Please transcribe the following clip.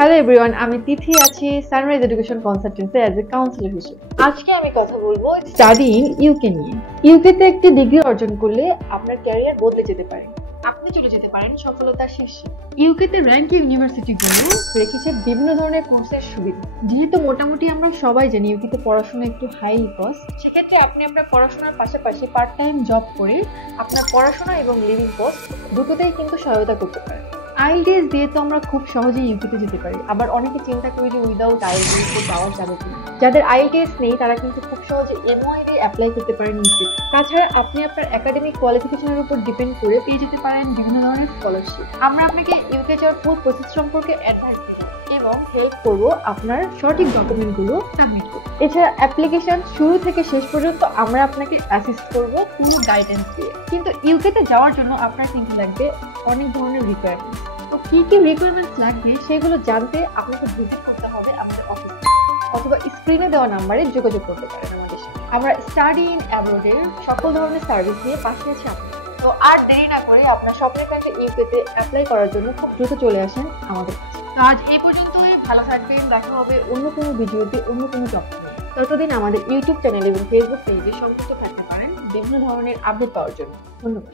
Hello everyone, আমি তিথি আছি sunrise education consultancy as a councillor হিসেবে। আজকে আমি কথা বলবো স্টাডি ইন ইউকে নিয়ে। ইউকেতে একটি ডিগ্রি অর্জন করলে আপনার ক্যারিয়ার বদলে যেতে পারে, আপনি চলে যেতে পারেন সফলতার শীর্ষে। ইউকেতে র্যাঙ্ক ইউনিভার্সিটিগুলো রেখেছে বিভিন্ন ধরনের কোর্সের সুবিধা। যেহেতু মোটামুটি আমরা সবাই জানি ইউকেতে পড়াশোনা একটু হাই কস্ট, সেক্ষেত্রে আপনি আপনার পড়াশোনার পাশাপাশি পার্ট টাইম জব করে আপনার পড়াশোনা এবং লিভিং কস্ট দুটোতেই কিন্তু সহায়তা করতে পারেন। আইএলটিএস দিয়ে তো আমরা খুব সহজেই ইউকেতে যেতে পারি, আবার অনেকে চিন্তা করি যে উইদাউট আইএলটিএস যাওয়া যাবে কিনা। যাদের আইএলটিএস নেই তারা কিন্তু খুব সহজে এমওআই দিয়ে অ্যাপ্লাই করতে পারেন ইউকেতে। তাছাড়া আপনি আপনার একাডেমিক কোয়ালিফিকেশনের উপর ডিপেন্ড করে পেয়ে যেতে পারেন বিভিন্ন ধরনের স্কলারশিপ। আমরা আপনাকে ইউকে যাওয়ার ফুল প্রসেস সম্পর্কে অ্যাডভাইস দিব এবং হেল্প করব আপনার সঠিক ডকুমেন্টগুলো সাবমিট করতে। এছাড়া অ্যাপ্লিকেশন শুরু থেকে শেষ পর্যন্ত আমরা আপনাকে অ্যাসিস্ট করব পুরো গাইডেন্স দিয়ে। কিন্তু ইউকেতে যাওয়ার জন্য আপনার কিন্তু লাগবে অনেক ধরনের রিকোয়ারমেন্টস। তো কি কি রিকোয়ারমেন্টস লাগবে সেগুলো জানতে আপনাকে ভিজিট করতে হবে আমাদের অফিসে, অথবা স্ক্রিনে দেওয়া নাম্বারে যোগাযোগ করতে পারেন আমাদের সাথে। আমরা স্টাডি ইন অ্যাব্রোডের সকল ধরনের সার্ভিস নিয়ে পাশে আছি আপনার। তো আর দেরি না করে আপনার স্বপ্নের কাছে ইউকেতে অ্যাপ্লাই করার জন্য খুব দ্রুত চলে আসেন আমাদের কাছে। তো আজ এই পর্যন্তই, ভালো থাকবেন, দেখা হবে অন্য কোনো ভিডিওতে অন্য কোনো টপিক নিয়ে। ততদিন আমাদের ইউটিউব চ্যানেল এবং ফেসবুক পেজে সংযুক্ত থাকতে পারেন বিভিন্ন ধরনের আপডেট পাওয়ার জন্য। ধন্যবাদ।